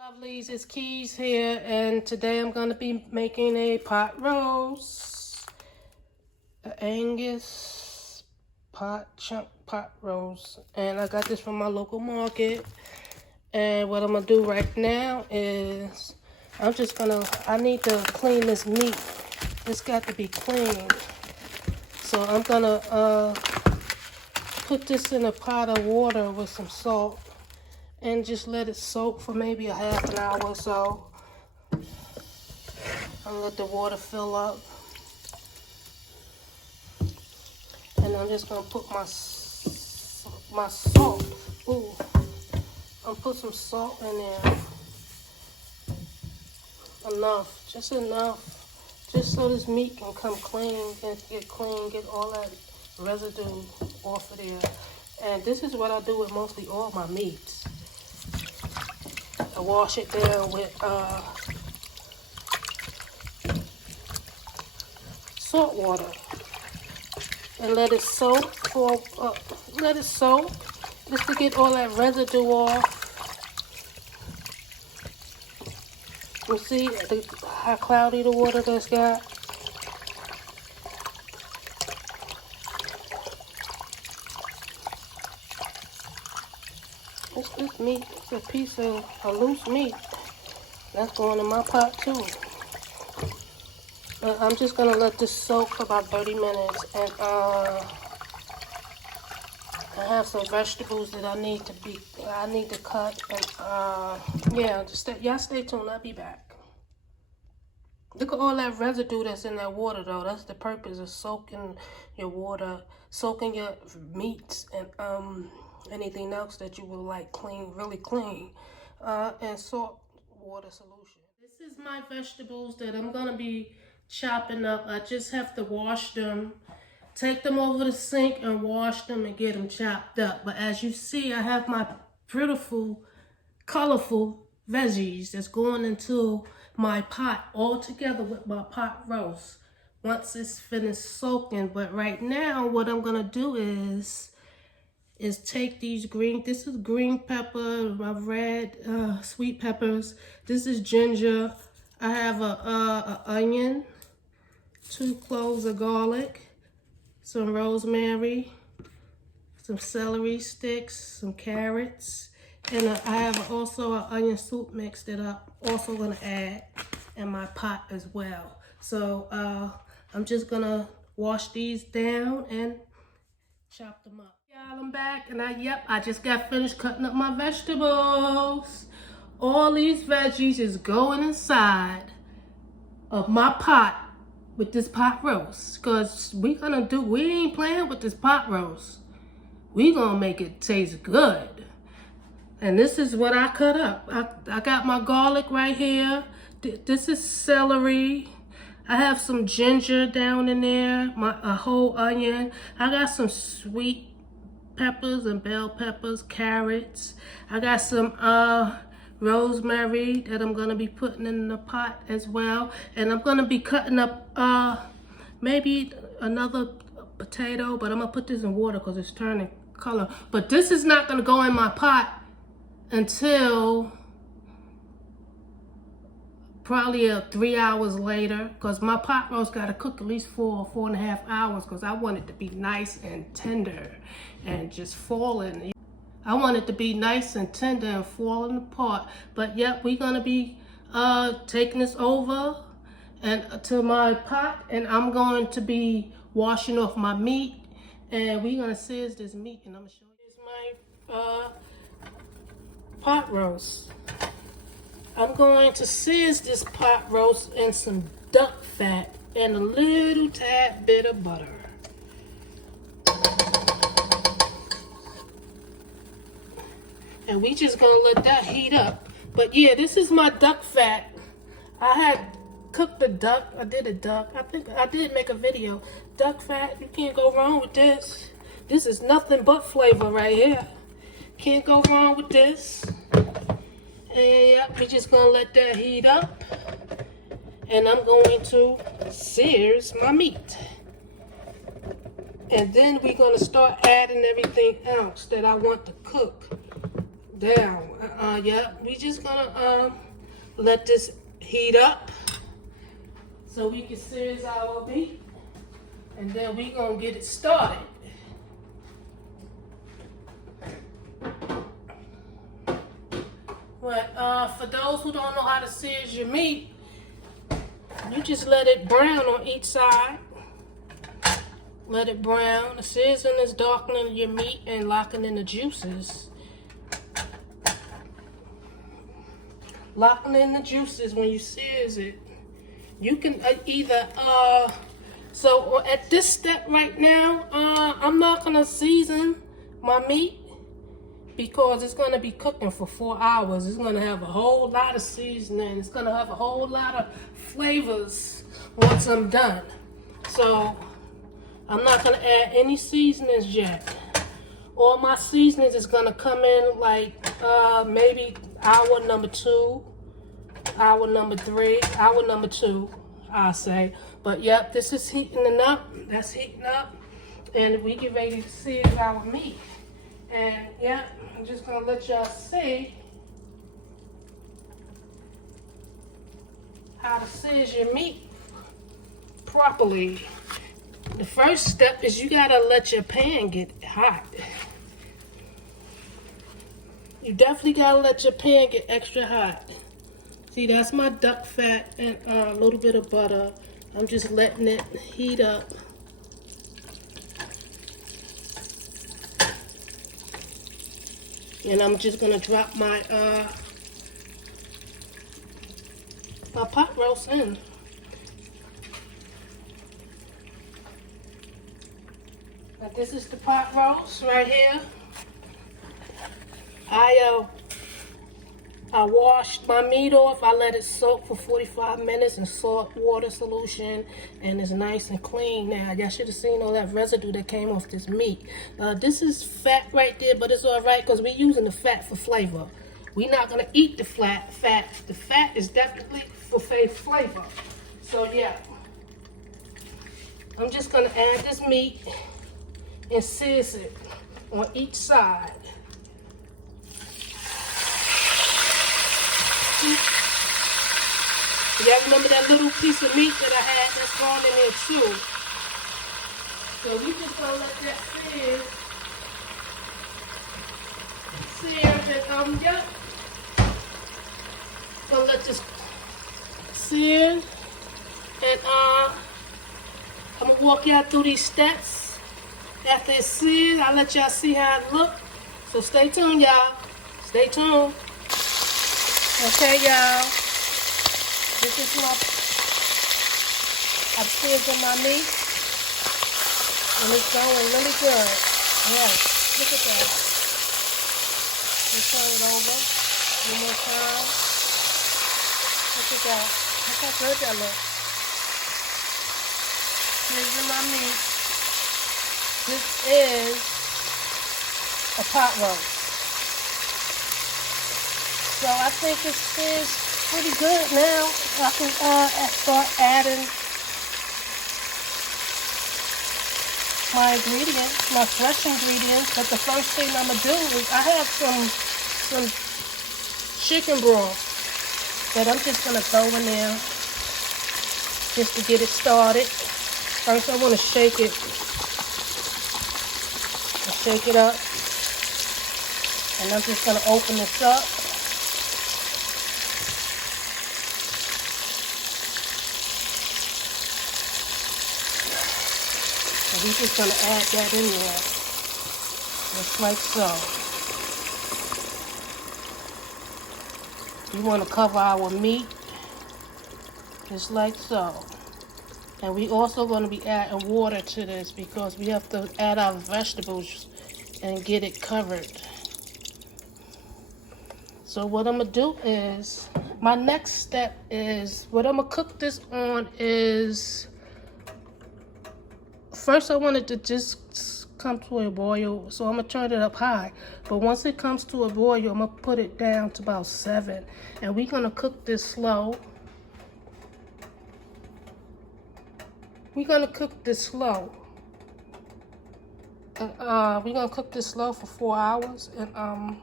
Lovelies, it's Keys here, and today I'm going to be making a pot roast. An Angus chunk pot roast. And I got this from my local market. And what I'm going to do right now is I need to clean this meat. It's got to be clean. So I'm going to put this in a pot of water with some salt. And just let it soak for maybe a half an hour or so. And let the water fill up. And I'm just gonna put my salt. Ooh, I'll put some salt in there. Enough, just so this meat can come clean, get clean, get all that residue off of there. And this is what I do with mostly all my meats. I wash it down with salt water and let it soak just to get all that residue off. You see how cloudy the water just got? This meat, it's a piece of a loose meat. That's going in my pot too. But I'm just gonna let this soak for about 30 minutes, and I have some vegetables that I need to cut, and yeah, y'all stay tuned. I'll be back. Look at all that residue that's in that water, though. That's the purpose of soaking your water, soaking your meats, and anything else that you would like clean, really clean, and salt water solution. This is my vegetables that I'm gonna be chopping up. I just have to wash them, take them over the sink and wash them and get them chopped up. But as you see, I have my beautiful, colorful veggies that's going into my pot all together with my pot roast once it's finished soaking. But right now, what I'm gonna do is take these this is green pepper, my red sweet peppers. This is ginger. I have a onion, 2 cloves of garlic, some rosemary, some celery sticks, some carrots, and I have also an onion soup mix that I'm also gonna add in my pot as well. So I'm just gonna wash these down and chop them up. Y'all, I'm back, and I just got finished cutting up my vegetables. All these veggies is going inside of my pot with this pot roast, because we ain't playing with this pot roast. We gonna make it taste good. And this is what I cut up. I got my garlic right here. This is celery. I have some ginger down in there, a whole onion. I got some sweet peppers and bell peppers, carrots. I got some rosemary that I'm gonna be putting in the pot as well. And I'm gonna be cutting up maybe another potato, but I'm gonna put this in water because it's turning color. But this is not gonna go in my pot until probably 3 hours later, because my pot roast got to cook at least 4.5 hours, because I want it to be nice and tender and just falling. I want it to be nice and tender and falling apart. But yep, we're gonna be taking this over and to my pot, and I'm going to be washing off my meat, and we're gonna sizzle this meat, and I'm gonna show you. Here's my pot roast. I'm going to sizzle this pot roast in some duck fat and a little tad bit of butter. And we just gonna let that heat up. But yeah, this is my duck fat. I had cooked the duck. I did a duck. I think I did make a video. Duck fat, you can't go wrong with this. This is nothing but flavor right here. Can't go wrong with this. And yep, we're just gonna let that heat up. And I'm going to sear my meat. And then we're gonna start adding everything else that I want to cook. down. Yeah, we just gonna let this heat up so we can sear our meat, and then we gonna get it started. But for those who don't know how to sear your meat, you just let it brown on each side. Let it brown. The seasoning is darkening your meat and locking in the juices. Locking in the juices when you sear it. You can either, so at this step right now, I'm not gonna season my meat because it's gonna be cooking for 4 hours. It's gonna have a whole lot of seasoning. It's gonna have a whole lot of flavors once I'm done. So I'm not gonna add any seasonings yet. All my seasonings is gonna come in like maybe hour number 2, hour number 3, hour number 2, I'll say. But yep, this is heating up. That's heating up, and we get ready to sear our meat. And yep, I'm just gonna let y'all see how to sear your meat properly. The first step is you gotta let your pan get hot. You definitely gotta let your pan get extra hot. See, that's my duck fat and a little bit of butter. I'm just letting it heat up. And I'm just gonna drop my my pot roast in. Now this is the pot roast right here. I washed my meat off. I let it soak for 45 minutes in salt water solution, and it's nice and clean now. Y'all should have seen all that residue that came off this meat. This is fat right there, but it's all right because we're using the fat for flavor. We're not gonna eat the fat. The fat is definitely for flavor. So yeah, I'm just gonna add this meat and sear it on each side. Y'all remember that little piece of meat that I had that's gone in there too? So we just gonna let that sear and yep. Gonna let this sear, and I'm gonna walk y'all through these steps. After it's seared, I'll let y'all see how it look. So stay tuned, y'all. Stay tuned. Okay, y'all. This is I've seared my meat, and it's going really good. Yeah, look at that. Let's turn it over one more time. Look at that. Look how good that looks. Seared my meat. This is a pot roast. So I think it's pretty good now. I can start adding my ingredients, my fresh ingredients. But the first thing I'm gonna do is I have some chicken broth that I'm just gonna throw in there just to get it started. First, I want to shake it. Shake it up, and I'm just gonna open this up. We're just going to add that in there, just like so. We want to cover our meat, just like so. And we also going to be adding water to this because we have to add our vegetables and get it covered. So what I'm going to do is, my next step is, what I'm going to cook this on is, first I want it to just come to a boil, so I'm going to turn it up high. But once it comes to a boil, I'm going to put it down to about 7. And we're going to cook this slow. We're going to cook this slow. And we're going to cook this slow for 4 hours. And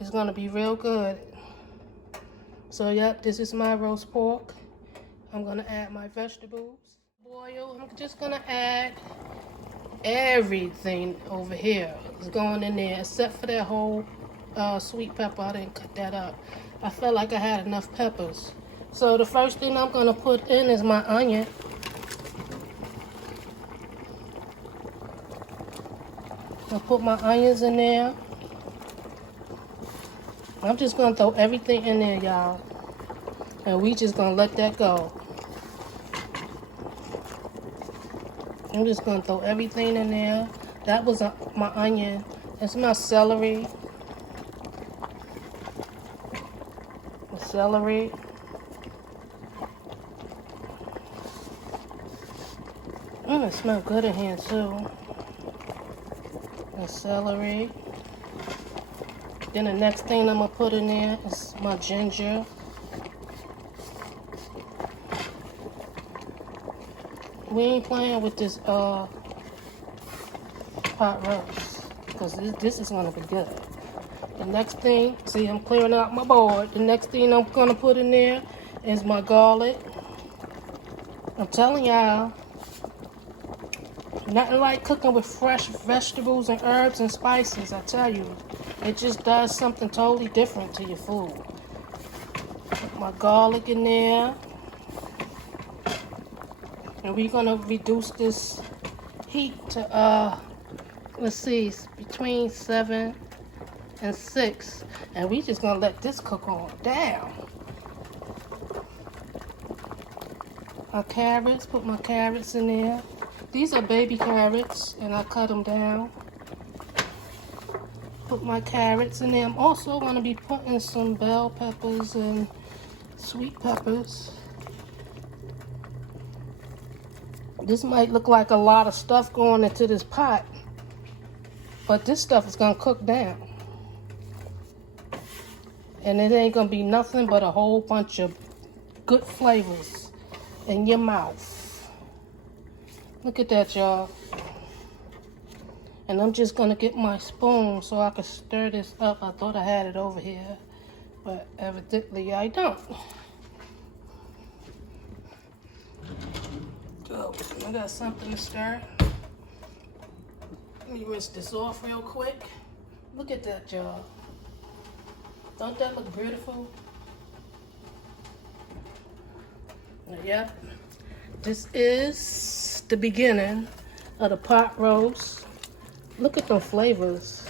It's gonna be real good. So yep, this is my roast pork. I'm gonna add my vegetables. Boil, I'm just gonna add everything over here. It's going in there, except for that whole sweet pepper. I didn't cut that up. I felt like I had enough peppers. So the first thing I'm gonna put in is my onion. I'll put my onions in there. I'm just gonna throw everything in there, y'all. And we just gonna let that go. I'm just gonna throw everything in there. That was my onion. That's my celery. The celery. It smells good in here too. The celery. Then the next thing I'm gonna put in there is my ginger. We ain't playing with this pot roast because this is gonna be good. The next thing, see, I'm clearing out my board. The next thing I'm gonna put in there is my garlic. I'm telling y'all, nothing like cooking with fresh vegetables and herbs and spices. I tell you, it just does something totally different to your food. Put my garlic in there. And we're gonna reduce this heat to let's see, between 7 and 6. And we just gonna let this cook on down. My carrots, put my carrots in there. These are baby carrots and I cut them down. Put my carrots in there. I'm also gonna be putting some bell peppers and sweet peppers. This might look like a lot of stuff going into this pot, but this stuff is gonna cook down. And it ain't gonna be nothing but a whole bunch of good flavors in your mouth. Look at that, y'all. And I'm just gonna get my spoon so I can stir this up. I thought I had it over here, but evidently I don't. Oh, I got something to stir. Let me rinse this off real quick. Look at that, y'all. Don't that look beautiful? Yep. This is the beginning of the pot roast. Look at the flavors.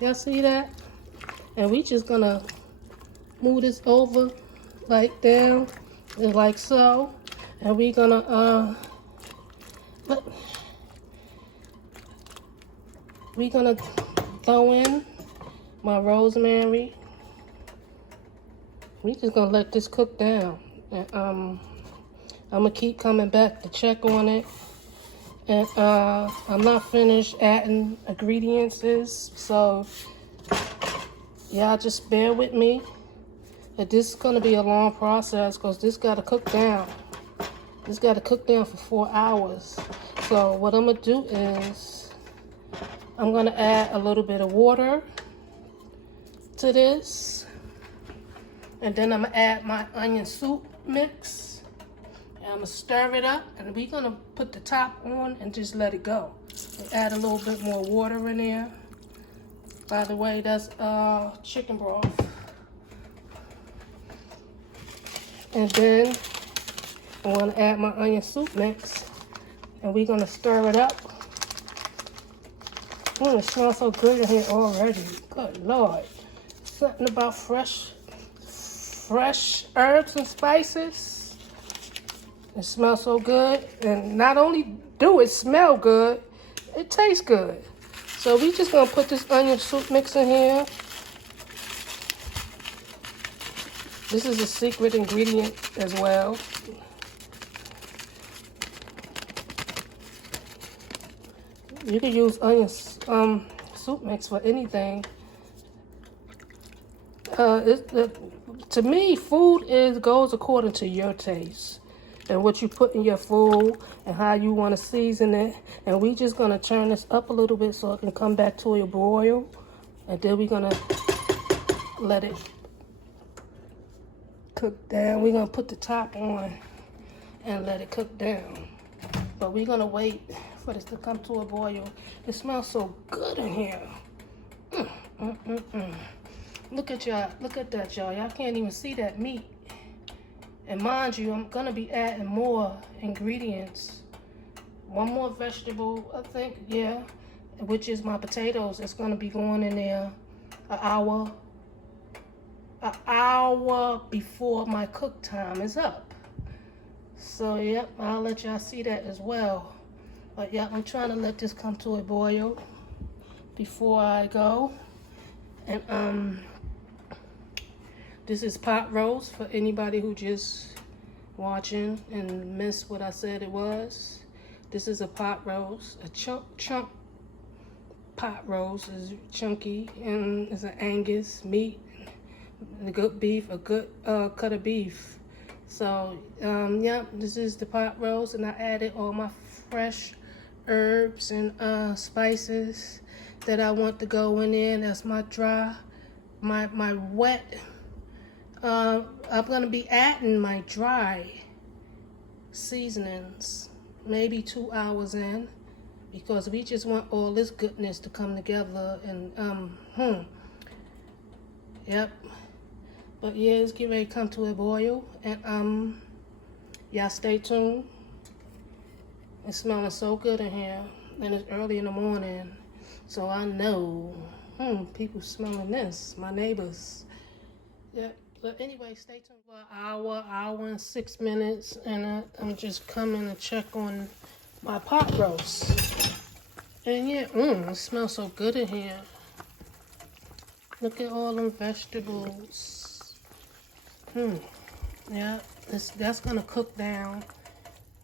Y'all see that? And we just gonna move this over like down and like so. And we gonna throw in my rosemary. We just gonna let this cook down. And I'm gonna keep coming back to check on it. And I'm not finished adding ingredients, so y'all just bear with me. But this is gonna be a long process because this gotta cook down. This gotta cook down for 4 hours. So what I'm gonna do is I'm gonna add a little bit of water to this. And then I'm gonna add my onion soup mix. And I'm gonna stir it up. And we're gonna put the top on and just let it go. And add a little bit more water in there. By the way, that's chicken broth. And then I'm gonna add my onion soup mix. And we're gonna stir it up. It smells so good in here already. Good Lord. Something about fresh herbs and spices. It smells so good. And not only do it smell good, it tastes good. So we just gonna put this onion soup mix in here. This is a secret ingredient as well. You can use onion soup mix for anything. To me, food goes according to your taste and what you put in your food and how you want to season it. And we just gonna turn this up a little bit so it can come back to a boil. And then we're gonna let it cook down. We're gonna put the top on and let it cook down. But we're gonna wait for this to come to a boil. It smells so good in here. Look at y'all. Look at that, y'all. Y'all can't even see that meat. And mind you, I'm gonna be adding more ingredients. One more vegetable, I think, yeah, which is my potatoes. It's gonna be going in there an hour before my cook time is up. So yep, I'll let y'all see that as well. But yeah, I'm trying to let this come to a boil before I go. And this is pot roast for anybody who just watching and missed what I said it was. This is a pot roast, a chunk pot roast. Is chunky and it's an Angus meat, a good beef, a good cut of beef. So yeah, this is the pot roast, and I added all my fresh herbs and spices that I want to go in there. That's my dry, my wet. I'm gonna be adding my dry seasonings maybe 2 hours in, because we just want all this goodness to come together. And yep. But yeah, it's getting ready to come to a boil, and y'all stay tuned. It's smelling so good in here, and it's early in the morning, so I know people smelling this, my neighbors. Yep. But anyway, stay tuned for an hour and 6 minutes, and I'm just coming to check on my pot roast. And yeah, it smells so good in here. Look at all them vegetables. Yeah, that's gonna cook down.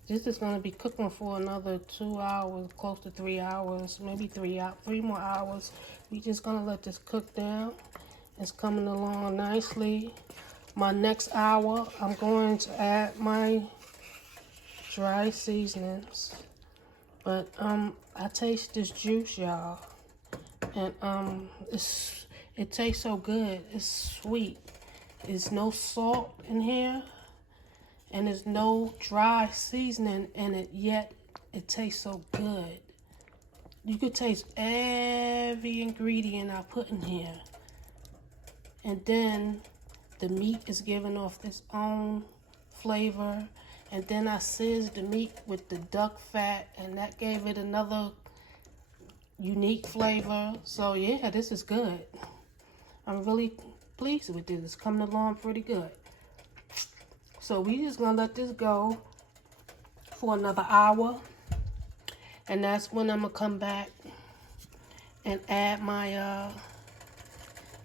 This is gonna be cooking for another 2 hours, close to 3 hours, maybe 3 more hours. We just gonna let this cook down. It's coming along nicely. My next hour, I'm going to add my dry seasonings. But I taste this juice, y'all, and it tastes so good. It's sweet. There's no salt in here, and there's no dry seasoning in it, yet it tastes so good. You could taste every ingredient I put in here. And then the meat is giving off its own flavor. And then I sizzed the meat with the duck fat, and that gave it another unique flavor. So yeah, this is good. I'm really pleased with this. It's coming along pretty good. So we just gonna let this go for another hour, and that's when I'm gonna come back and add my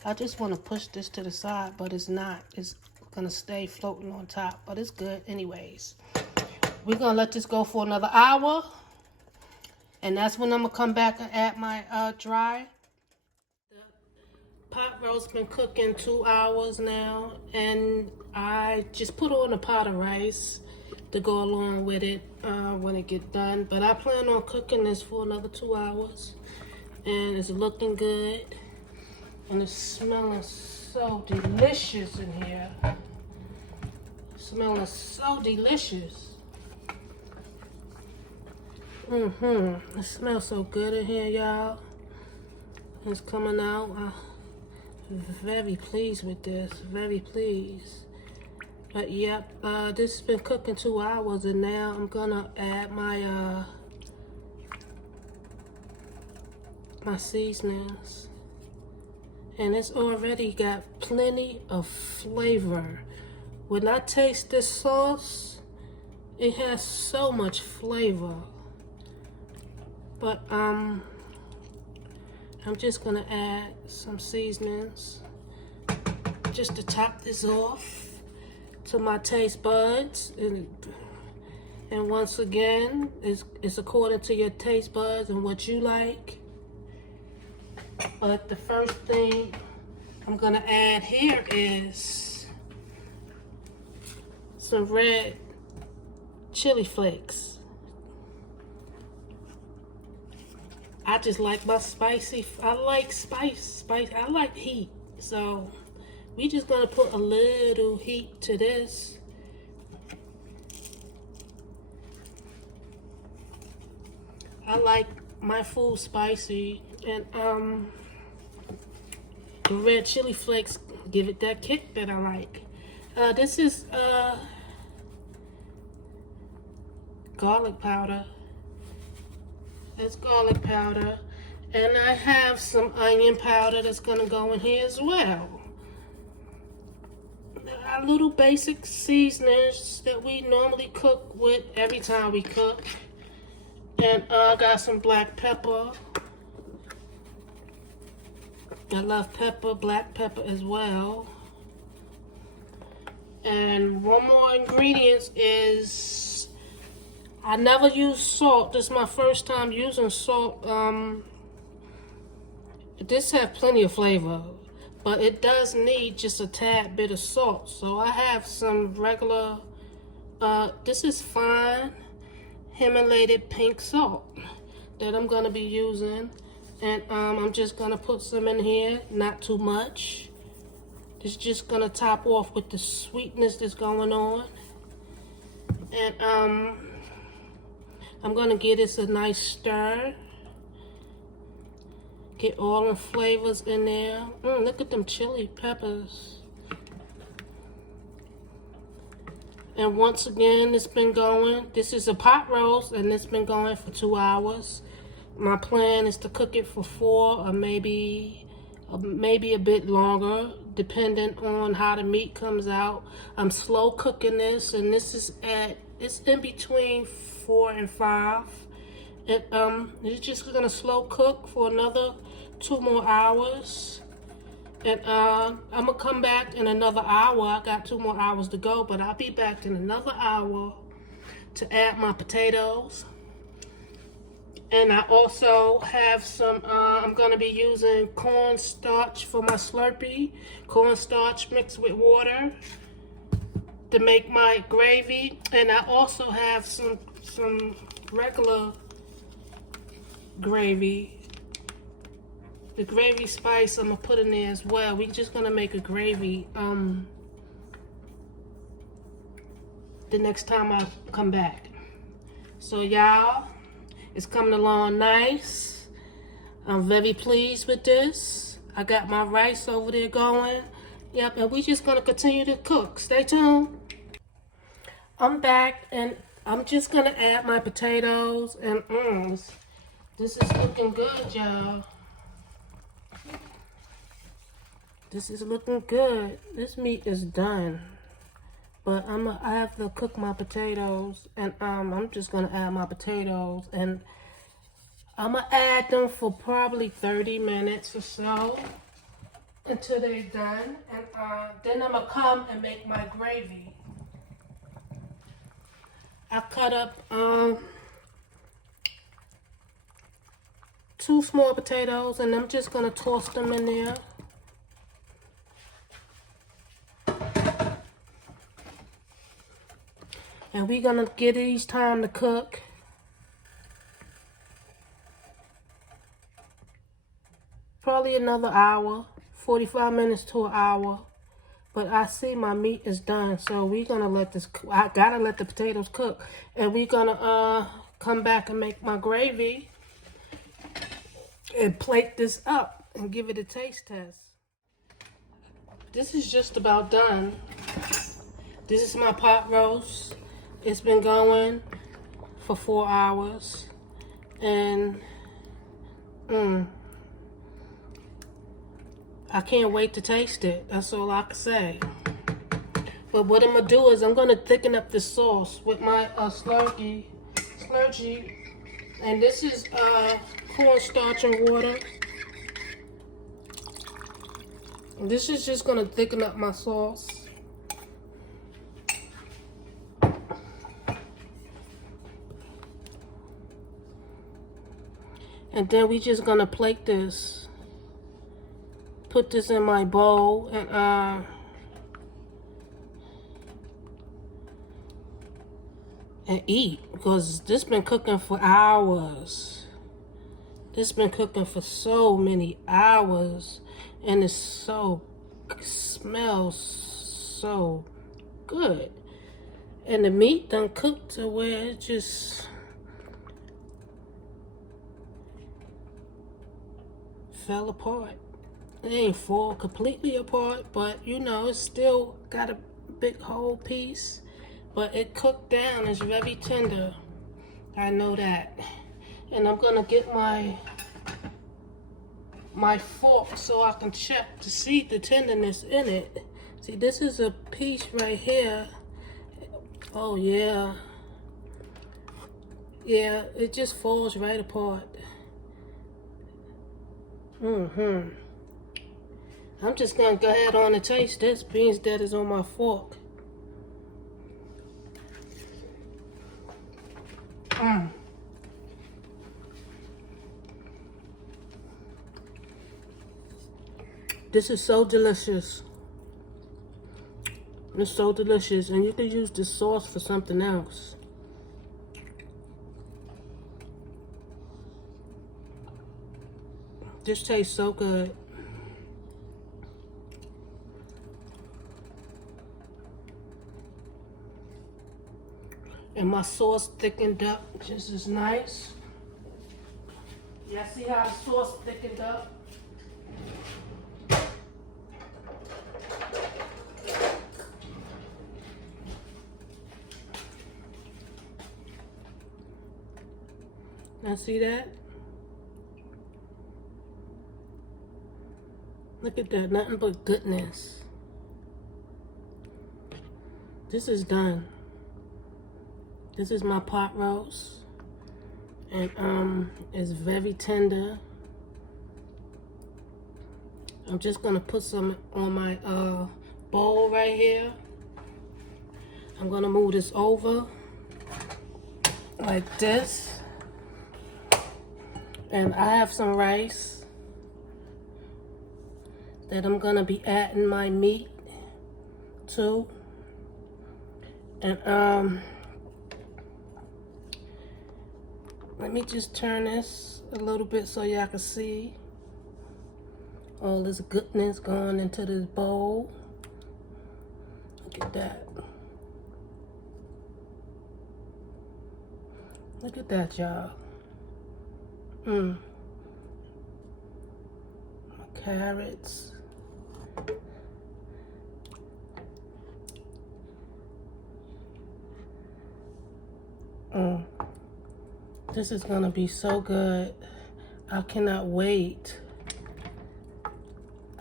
I just want to push this to the side, but it's not. It's gonna stay floating on top, but it's good anyways. We're gonna let this go for another hour, and that's when I'm gonna come back and add my dry. The pot roast been cooking 2 hours now, and I just put on a pot of rice to go along with it when it get done. But I plan on cooking this for another 2 hours, and it's looking good. And it's smelling so delicious in here. Smelling so delicious. It smells so good in here, y'all. It's coming out. I'm very pleased with this. Very pleased. But yep, this has been cooking 2 hours, and now I'm gonna add my my seasonings. And it's already got plenty of flavor. When I taste this sauce, it has so much flavor. But I'm just gonna add some seasonings just to top this off to my taste buds. And once again, it's according to your taste buds and what you like. But the first thing I'm gonna add here is some red chili flakes. I just like my spicy. I like spice. I like heat. So We just gonna put a little heat to this. I like my food spicy, and the red chili flakes give it that kick that I like. This is garlic powder. That's garlic powder. And I have some onion powder that's gonna go in here as well. Our little basic seasonings that we normally cook with every time we cook. And I got some black pepper. I love pepper, black pepper as well. And one more ingredient is, I never use salt. This is my first time using salt. This has plenty of flavor, but it does need just a tad bit of salt. So I have some regular, this is fine Himalayan pink salt that I'm gonna be using. And I'm just gonna put some in here, not too much. It's just gonna top off with the sweetness that's going on. And I'm gonna give this a nice stir. Get all the flavors in there. Look at them chili peppers. And once again, it's been going. This is a pot roast, and it's been going for 2 hours. My plan is to cook it for 4 or maybe a bit longer, depending on how the meat comes out. I'm slow cooking this, and this is it's in between 4 and 5. It's just gonna slow cook for another 2 more hours. And I'm gonna come back in another hour. I got 2 more hours to go, but I'll be back in another hour to add my potatoes. And I also have some, I'm gonna be using cornstarch for my Slurpee. Cornstarch mixed with water to make my gravy. And I also have some regular gravy. The gravy spice I'm gonna put in there as well. We're just gonna make a gravy the next time I come back. So y'all, it's coming along nice. I'm very pleased with this. I got my rice over there going. Yep, and we just gonna continue to cook. Stay tuned. I'm back, and I'm just gonna add my potatoes, and this is looking good, y'all. This is looking good. This meat is done. But I have to cook my potatoes, and I'm just gonna add my potatoes, and I'm gonna add them for probably 30 minutes or so until they're done. And then I'm gonna come and make my gravy. I cut up 2 small potatoes, and I'm just gonna toss them in there. And we're gonna give these time to cook. Probably another hour, 45 minutes to an hour. But I see my meat is done, so we're gonna let this, I gotta let the potatoes cook. And we're gonna come back and make my gravy and plate this up and give it a taste test. This is just about done. This is my pot roast. It's been going for 4 hours, and I can't wait to taste it. That's all I can say. But what I'm gonna do is I'm gonna thicken up the sauce with my slurpee, and this is cornstarch and water. And this is just gonna thicken up my sauce. And then we just gonna plate this. Put this in my bowl, and eat, because this been cooking for hours. This been cooking for so many hours, and it's so smells so good. And the meat done cooked to where it just fell apart. It ain't fall completely apart, but you know, it's still got a big whole piece. But it cooked down, it's very tender. I know that. And I'm gonna get my fork so I can check to see the tenderness in it. See, this is a piece right here. Oh yeah. Yeah, it just falls right apart. I'm just gonna go ahead on and taste this beans that is on my fork. This is so delicious. It's so delicious, and you can use this sauce for something else. This tastes so good. And my sauce thickened up just as nice. Yeah, see how the sauce thickened up? Now see that? Look at that, nothing but goodness. This is done. This is my pot roast. And it's very tender. I'm just gonna put some on my bowl right here. I'm gonna move this over like this. And I have some rice that I'm gonna be adding my meat to. And let me just turn this a little bit so y'all can see all this goodness going into this bowl. Look at that. Look at that, y'all. My carrots. This is gonna be so good. I cannot wait.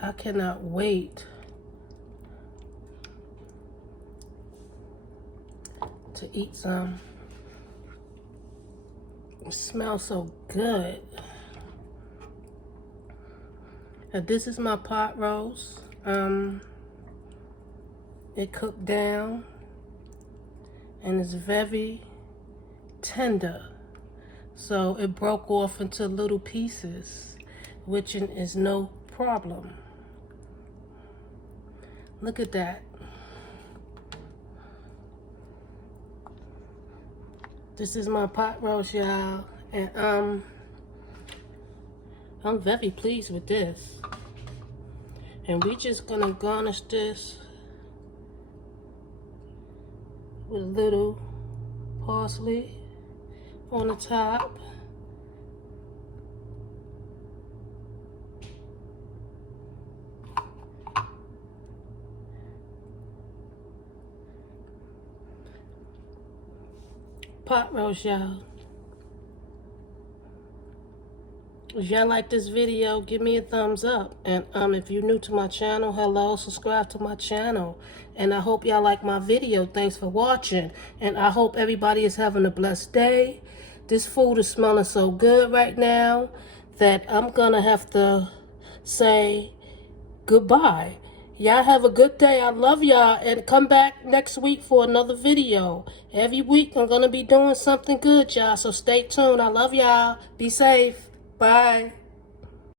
I cannot wait to eat some. It smells so good. Now this is my pot roast. It cooked down and it's very tender. So it broke off into little pieces, which is no problem. Look at that. This is my pot roast, y'all. And I'm very pleased with this. And we just gonna garnish this with a little parsley on the top. Pot roast, y'all. If y'all like this video, give me a thumbs up. And if you're new to my channel, hello, subscribe to my channel. And I hope y'all like my video. Thanks for watching. And I hope everybody is having a blessed day. This food is smelling so good right now that I'm gonna have to say goodbye. Y'all have a good day. I love y'all. And come back next week for another video. Every week I'm gonna be doing something good, y'all. So stay tuned. I love y'all. Be safe. Bye.